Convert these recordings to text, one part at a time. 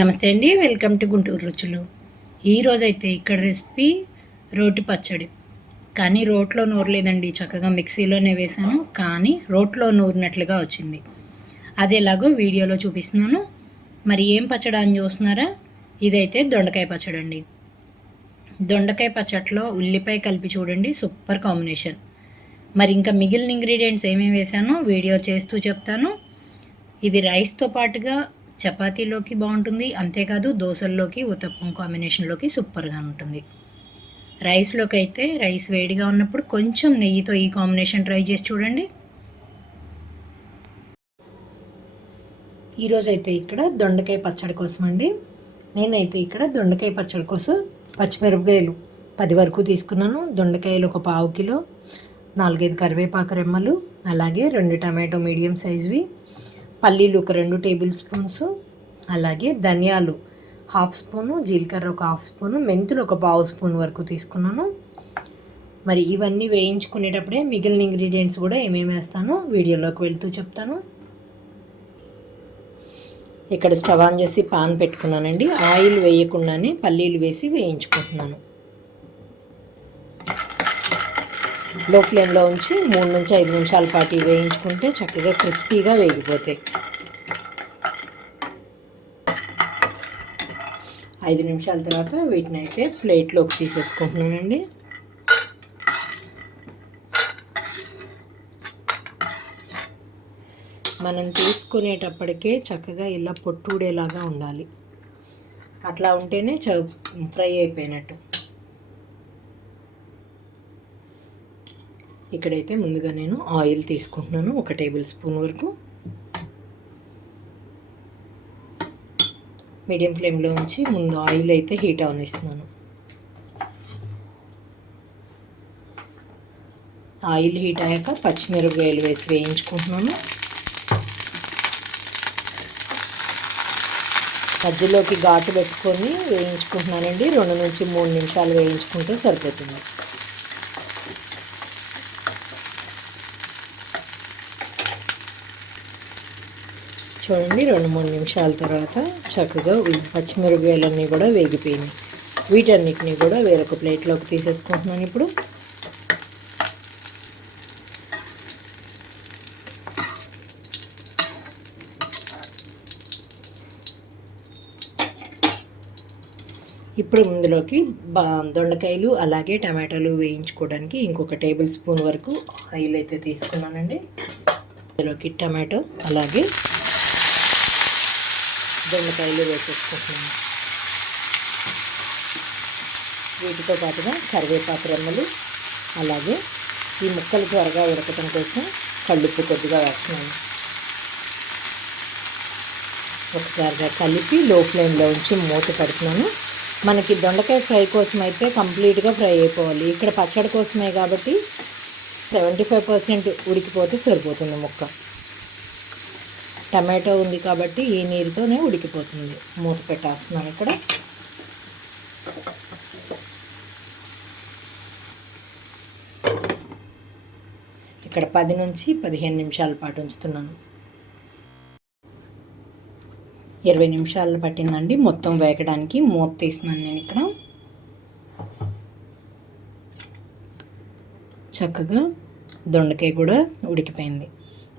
నమస్తే అండి welcome to Guntur రుచులు. ఈరోజైతే ఇక్కడ రెసిపీ రోటి పచ్చడి. కానీ రోట్లో నూరలేదండి చక్కగా మిక్సీలోనే వేసాను కానీ రోట్లో నూరినట్లుగా వచ్చింది. అది ఎలాగో వీడియోలో చూపిస్తున్నాను. మరి ఏం పచ్చడి అని చూస్తున్నారా? ఇదైతే దొండకాయ పచ్చడి అండి. దొండకాయ పచ్చడిలో ఉల్లిపాయ కలిపి చూడండి సూపర్ కాంబినేషన్. మరి ఇంకా మిగిలిన ఇంగ్రీడియంట్స్ ఏమేమి వేశానో వీడియో చేస్తూ చెప్తాను. ఇది రైస్తో పాటుగా చపాతీలోకి బాగుంటుంది అంతేకాదు దోశల్లోకి ఉతప్పం కాంబినేషన్లోకి సూపర్గా ఉంటుంది. రైస్లోకి అయితే రైస్ వేడిగా ఉన్నప్పుడు కొంచెం నెయ్యితో ఈ కాంబినేషన్ ట్రై చేసి చూడండి. ఈరోజైతే ఇక్కడ దొండకాయ పచ్చడి కోసం అండి నేనైతే ఇక్కడ దొండకాయ పచ్చడి కోసం పచ్చిమిరపకాయలు పది వరకు తీసుకున్నాను. దొండకాయలు ఒక పావు కిలో నాలుగైదు కరివేపాకు రెమ్మలు అలాగే రెండు టమాటో మీడియం సైజువి పల్లీలు ఒక రెండు టేబుల్ స్పూన్స్ అలాగే ధనియాలు హాఫ్ స్పూను జీలకర్ర ఒక హాఫ్ స్పూను మెంతులు ఒక పావు స్పూన్ వరకు తీసుకున్నాను. మరి ఇవన్నీ వేయించుకునేటప్పుడే మిగిలిన ఇంగ్రీడియంట్స్ కూడా ఏమేమి వేస్తానో వీడియోలోకి వెళ్తూ చెప్తాను. ఇక్కడ స్టవ్ ఆన్ చేసి పాన్ పెట్టుకున్నానండి. ఆయిల్ వేయకుండానే పల్లీలు వేసి వేయించుకుంటున్నాను. లో ఫ్లేమ్లో ఉంచి మూడు నుంచి ఐదు నిమిషాల పాటు వేయించుకుంటే చక్కగా క్రిస్పీగా వేగిపోతాయి. ఐదు నిమిషాల తర్వాత వీటిని అయితే ప్లేట్లోకి తీసేసుకుంటున్నానండి. మనం తీసుకునేటప్పటికే చక్కగా ఇలా పొట్టుడేలాగా ఉండాలి. అట్లా ఉంటేనే చ ఫ్రై అయిపోయినట్టు. ఇక్కడైతే ముందుగా నేను ఆయిల్ తీసుకుంటున్నాను ఒక టేబుల్ స్పూన్ వరకు. మీడియం ఫ్లేమ్లో ఉంచి ముందు ఆయిల్ అయితే హీట్ అవనిస్తున్నాను ఆయిల్ హీట్ అయ్యాక పచ్చిమిరపకాయలు వేసి వేయించుకుంటున్నాను. మధ్యలోకి ఘాటు పెట్టుకొని వేయించుకుంటున్నానండి. రెండు నుంచి మూడు నిమిషాలు వేయించుకుంటే సరిపోతుంది. చూడండి రెండు మూడు నిమిషాల తర్వాత చక్కగా పచ్చిమిరపకాయలన్నీ కూడా వేగిపోయినాయి. వీటన్నిటిని కూడా వేరొక ప్లేట్లోకి తీసేసుకుంటున్నాను ఇప్పుడు. ఇప్పుడు ఇందులోకి దొండకాయలు అలాగే టమాటాలు వేయించుకోవడానికి ఇంకొక టేబుల్ స్పూన్ వరకు ఆయిల్ అయితే తీసుకున్నానండి. ఇందులోకి టమాటో అలాగే దొండకాయలు వేసేసుకుంటున్నాను. వీటితో పాటుగా కరివేపాకు రెమ్మలు అలాగే ఈ ముక్కలు త్వరగా ఉడకటం కోసం కళ్ళుప్పు కొద్దిగా వేస్తున్నాను. ఒకసారిగా కలిపి లో ఫ్లేమ్లో ఉంచి మూత పెడుతున్నాను. మనకి దొండకాయ ఫ్రై కోసం అయితే కంప్లీట్గా ఫ్రై అయిపోవాలి. ఇక్కడ పచ్చడి కోసమే కాబట్టి సెవెంటీ ఫైవ్ పర్సెంట్ ఉడికిపోతే సరిపోతుంది ముక్క. టమాటో ఉంది కాబట్టి ఈ నీరుతోనే ఉడికిపోతుంది. మూత పెట్టేస్తున్నాను ఇక్కడ. ఇక్కడ పది నుంచి పదిహేను నిమిషాల పాటు ఉంచుతున్నాను. ఇరవై నిమిషాలు పట్టిందండి. మొత్తం వేగడానికి మూత తీస్తున్నాను నేను ఇక్కడ. చక్కగా దొండకాయ కూడా ఉడికిపోయింది.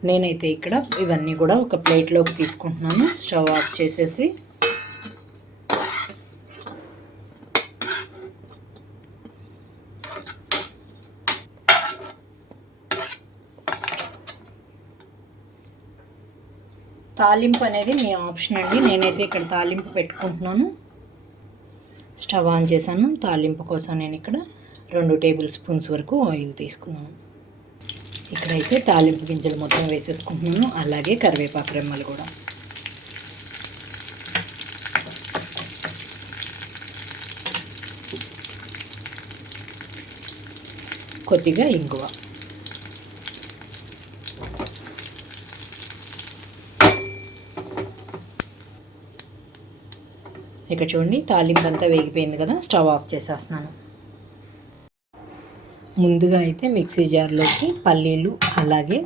నేనైతే ఇక్కడ ఇవన్నీ కూడా ఒక ప్లేట్లోకి తీసుకుంటున్నాను. స్టవ్ ఆఫ్ చేసేసి. తాలింపు అనేది మీ ఆప్షన్ అండి. నేనైతే ఇక్కడ తాలింపు పెట్టుకుంటున్నాను. స్టవ్ ఆన్ చేశాను. తాలింపు కోసం నేను ఇక్కడ రెండు టేబుల్ స్పూన్స్ వరకు ఆయిల్ తీసుకున్నాను. ఇక్కడైతే తాలింపు గింజలు మొత్తం వేసేసుకుంటున్నాను. అలాగే కరివేపాకు రెమ్మలు కూడా. కొద్దిగా ఇంగువ. ఇక్కడ చూడండి తాలింపు అంతా వేగిపోయింది కదా స్టవ్ ఆఫ్ చేసేస్తున్నాను. ముందుగా అయితే మిక్సీ జార్లోకి పల్లీలు అలాగే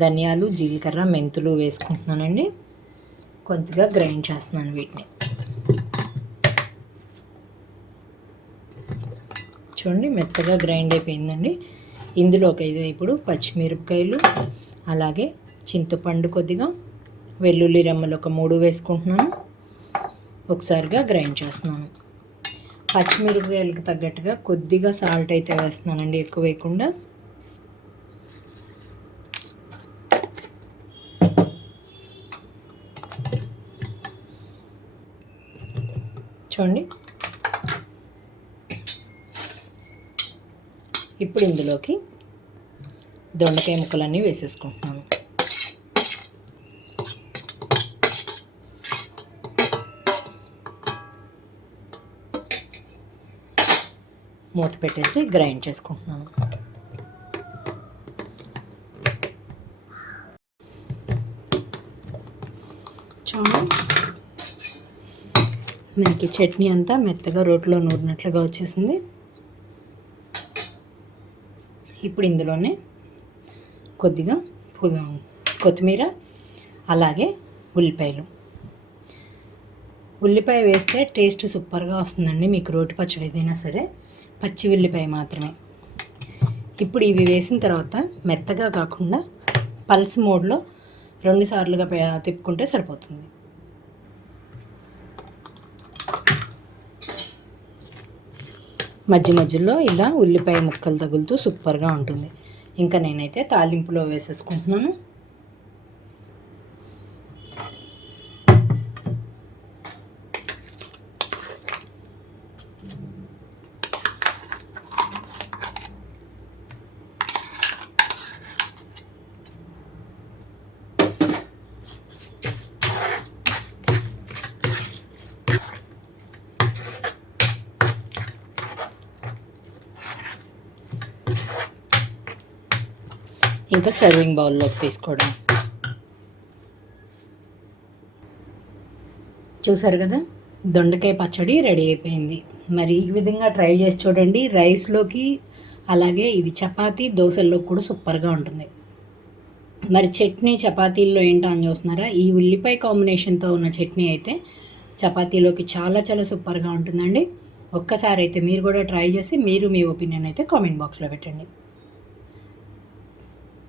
ధనియాలు జీలకర్ర మెంతులు వేసుకుంటున్నానండి. కొద్దిగా గ్రైండ్ చేస్తున్నాను వీటిని. చూడండి మెత్తగా గ్రైండ్ అయిపోయిందండి. ఇందులో ఒక ఇది ఇప్పుడు పచ్చిమిరపకాయలు అలాగే చింతపండు కొద్దిగా వెల్లుల్లి రెమ్మలు ఒక మూడు వేసుకుంటున్నాను. ఒకసారిగా గ్రైండ్ చేస్తున్నాను. పచ్చిమిరపకాయలకు తగ్గట్టుగా కొద్దిగా సాల్ట్ అయితే వేస్తున్నానండి ఎక్కువ వేయకుండా. చూడండి. ఇప్పుడు ఇందులోకి దొండకాయ ముక్కలన్నీ వేసేసుకుంటున్నాం. మూత పెట్టేసి గ్రైండ్ చేసుకుంటున్నాను. చూడండి మనకి చట్నీ అంతా మెత్తగా రోట్లో నూరినట్లుగా వచ్చేసింది. ఇప్పుడు ఇందులోనే కొద్దిగా పుద- కొత్తిమీర అలాగే ఉల్లిపాయలు. ఉల్లిపాయ వేస్తే టేస్ట్ సూపర్గా వస్తుందండి. మీకు రోటి పచ్చడి ఏదైనా సరే పచ్చి ఉల్లిపాయ మాత్రమే. ఇప్పుడు ఇవి వేసిన తర్వాత మెత్తగా కాకుండా పల్స్ మోడ్లో రెండు సార్లుగా తిప్పుకుంటే సరిపోతుంది. మధ్య మధ్యలో ఇలా ఉల్లిపాయ ముక్కలు తగులుతూ సూపర్గా ఉంటుంది. ఇంకా నేనైతే తాలింపులో వేసేసుకుంటున్నాను. ఇంకా సర్వింగ్ బౌల్లోకి తీసుకోవడం. చూసారు కదా? దొండకాయ పచ్చడి రెడీ అయిపోయింది. మరి ఈ విధంగా ట్రై చేసి చూడండి. రైస్లోకి అలాగే ఇది చపాతీ దోశల్లో కూడా సూపర్గా ఉంటుంది. మరి చట్నీ చపాతీల్లో ఏంటో అని చూస్తున్నారా? ఈ ఉల్లిపాయ కాంబినేషన్తో ఉన్న చట్నీ అయితే చపాతీలోకి చాలా చాలా సూపర్గా ఉంటుందండి. ఒక్కసారి అయితే మీరు కూడా ట్రై చేసి మీరు మీ ఒపీనియన్ అయితే కామెంట్ బాక్స్లో పెట్టండి.